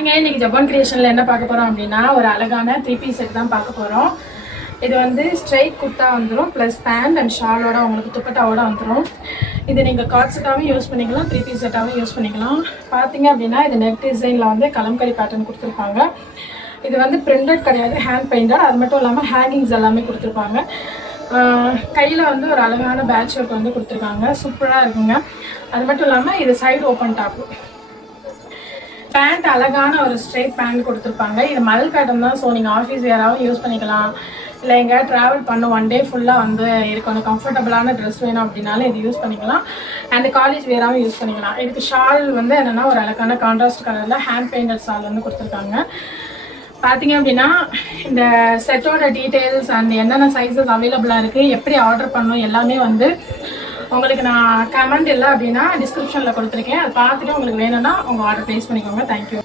இன்னைக்கு ஜப்பான் கிரியேஷன்ல என்ன பார்க்க போறோம் அப்படின்னா ஒரு அழகான 3 பீஸ் செட் தான் பார்க்க போறோம். இது வந்து ஸ்ட்ரைட் குர்த்தா வந்துடும் ப்ளஸ் பேண்ட் அண்ட் ஷாலோட உங்களுக்கு துப்பட்டாவோட வந்துடும். இது நீங்கள் கார்ட் செட்டாகவும் யூஸ் பண்ணிக்கலாம், 3 பீஸ் செட்டாகவும் யூஸ் பண்ணிக்கலாம். பார்த்தீங்க அப்படின்னா இது நெக் டிசைனில் வந்து கலம்கரி பேட்டர்ன் கொடுத்துருப்பாங்க. இது வந்து பிரிண்டட் கிடையாது, ஹேண்ட் பெயிண்டட். அது மட்டும் இல்லாமல் ஹேங்கிங்ஸ் எல்லாமே கொடுத்துருப்பாங்க. கையில் வந்து ஒரு அழகான பேட்ச் ஒர்க் வந்து கொடுத்துருக்காங்க, சூப்பராக இருக்குங்க. அது மட்டும் இல்லாமல் இது சைடு ஓப்பன் டாப்பு. பேண்ட் அழகான ஒரு ஸ்ட்ரைட் பேண்ட் கொடுத்துருப்பாங்க. இது மல் காட்டன் தான், ஸோ நீங்கள் ஆஃபீஸ் வேறாகவும் யூஸ் பண்ணிக்கலாம், இல்லை எங்கேயாவது ட்ராவல் பண்ண ஒன் டே ஃபுல்லாக வந்து இருக்கணும் கம்ஃபர்டபுளான ட்ரெஸ் வேணும் அப்படின்னாலும் இது யூஸ் பண்ணிக்கலாம். அண்ட் காலேஜ் வேறாகவும் யூஸ் பண்ணிக்கலாம். இதுக்கு ஷால் வந்து என்னென்னா ஒரு அழகான கான்ட்ராஸ்ட் கலரில் ஹேண்ட் பெயிண்டட் ஷால் வந்து கொடுத்துருக்காங்க. பார்த்தீங்க அப்படின்னா இந்த செட்டோட டீட்டெயில்ஸ் அண்ட் என்னென்ன சைஸஸ் அவைலபிளாக இருக்குது, எப்படி ஆர்டர் பண்ணணும் எல்லாமே வந்து உங்களுக்கு நான் கமெண்ட் இல்லை அப்படின்னா டிஸ்கிரிப்ஷனில் கொடுத்துருக்கேன். அதை பார்த்துட்டு உங்களுக்கு வேணும்னா உங்கள் ஆர்டர் ப்ளேஸ் பண்ணிக்கோங்க. தேங்க்யூ.